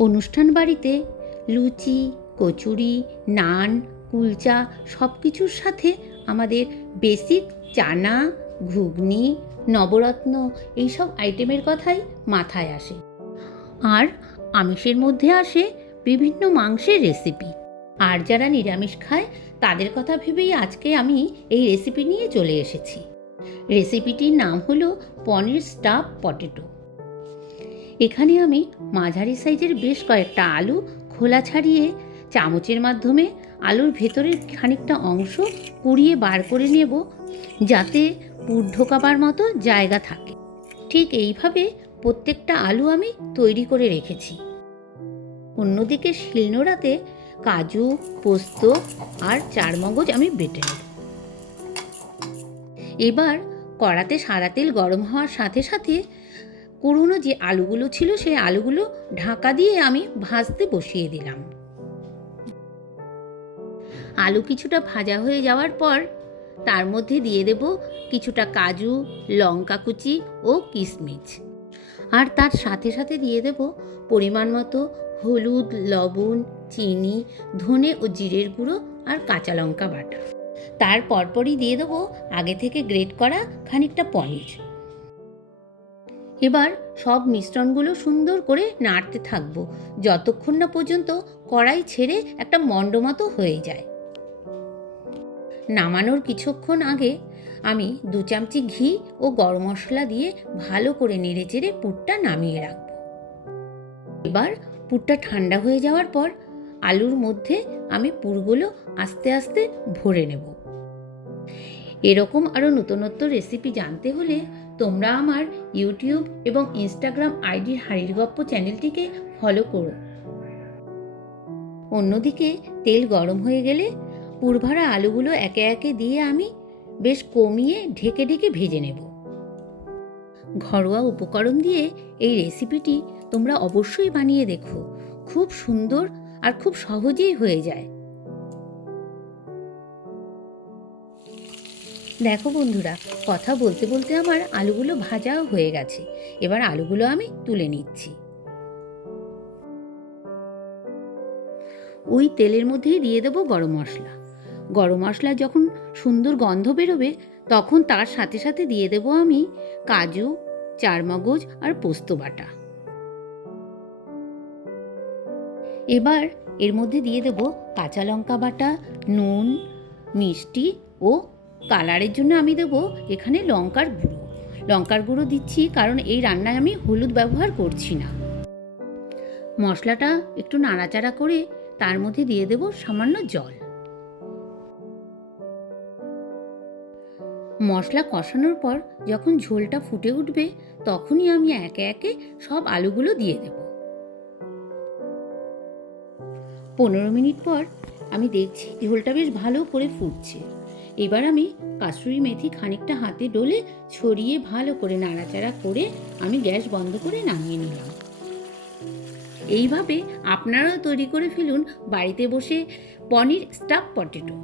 অনুষ্ঠান বাড়িতে লুচি, কচুরি, নান, কুলচা সব কিছুর সাথে আমাদের বেসিক চানা, ঘুগনি, নবরত্ন এইসব আইটেমের কথাই মাথায় আসে। আর আমিষের মধ্যে আসে বিভিন্ন মাংসের রেসিপি। আর যারা নিরামিষ খায় তাদের কথা ভেবেই আজকে আমি এই রেসিপি নিয়ে চলে এসেছি। রেসিপিটির নাম হলো পনির স্টাফ পটেটো। এখানে আমি মাঝারি সাইজের বেশ কয়েকটা আলু খোলা ছাড়িয়ে চামচের মাধ্যমে আলুর ভেতরের খানিকটা অংশ কুড়িয়ে বার করে নেব, যাতে পুর ঢোকাবার মতো জায়গা থাকে। ঠিক এইভাবে প্রত্যেকটা আলু আমি তৈরি করে রেখেছি। অন্যদিকে শিলনোড়াতে কাজু, পোস্ত আর চারমগজ আমি বেটে নেব। এবার কড়াতে সাদা তেল গরম হওয়ার সাথে সাথে কুড়োনো যে আলুগুলো ছিল সেই আলুগুলো ঢাকা দিয়ে আমি ভাজতে বসিয়ে দিলাম। আলু কিছুটা ভাজা হয়ে যাওয়ার পর তার মধ্যে দিয়ে দেব কিছুটা কাজু, লঙ্কা কুচি ও কিশমিশ। আর তার সাথে সাথে দিয়ে দেব পরিমাণ মতো হলুদ, লবণ, চিনি, ধনে ও জিরের গুঁড়ো আর কাঁচা লঙ্কা বাটা। তার পরপরই দিয়ে দেবো আগে থেকে গ্রেট করা খানিকটা পনির। এবার সব মিশ্রণগুলো সুন্দর করে নাড়তে থাকবো যতক্ষণ না পর্যন্ত কড়াই ছেড়ে একটা মণ্ড মতো হয়ে যায়। নামানোর কিছুক্ষণ আগে আমি 2 চামচি ঘি ও গরম মশলা দিয়ে ভালো করে নেড়েচেড়ে পুরটা নামিয়ে রাখব। এবার পুরটা ঠান্ডা হয়ে যাওয়ার পর আলুর মধ্যে আমি পুরগুলো আস্তে আস্তে ভরে নেব। এরকম আরও নতুনত্ব রেসিপি জানতে হলে তোমরা আমার ইউটিউব এবং ইনস্টাগ্রাম আইডির হাঁড়ির গপ্প চ্যানেলটিকে ফলো করো। অন্যদিকে তেল গরম হয়ে গেলে পুরভরা আলুগুলো একে একে দিয়ে আমি বেশ কমিয়ে ঢেকে ঢেকে ভেজে নেব। ঘরোয়া উপকরণ দিয়ে এই রেসিপিটি তোমরা অবশ্যই বানিয়ে দেখো, খুব সুন্দর আর খুব সহজেই হয়ে যায়। দেখো বন্ধুরা, কথা বলতে বলতে আমার আলুগুলো ভাজাও হয়ে গেছে। এবার আলুগুলো আমি তুলে নিচ্ছি। ওই তেলের মধ্যেই দিয়ে দেবো গরম মশলা। গরম মশলা যখন সুন্দর গন্ধ বেরোবে তখন তার সাথে সাথে দিয়ে দেবো আমি কাজু, চারমগজ আর পোস্ত বাটা। এবার এর মধ্যে দিয়ে দেবো কাঁচা লঙ্কা বাটা, নুন, মিষ্টি ও কালারের জন্য আমি দেবো এখানে লঙ্কার গুঁড়ো। লঙ্কার গুঁড়ো দিচ্ছি কারণ এই রান্নায় আমি হলুদ ব্যবহার করছি না। মশলাটা একটু নাড়াচাড়া করে তার মধ্যে দিয়ে দেবো সামান্য জল। মশলা কষানোর পর যখন ঝোলটা ফুটে উঠবে তখনই আমি একে একে সব আলুগুলো দিয়ে দেব। 15 মিনিট পর আমি দেখছি ঝোলটা বেশ ভালো করে ফুটছে। এবার আমি কাসুরি মেথি খানিকটা হাতে ডলে ছড়িয়ে ভালো করে নাড়াচাড়া করে আমি গ্যাস বন্ধ করে নামিয়ে নিলাম। এইভাবে আপনারাও তৈরি করে ফেলুন বাড়িতে বসে পনির স্টাফ পটেটো।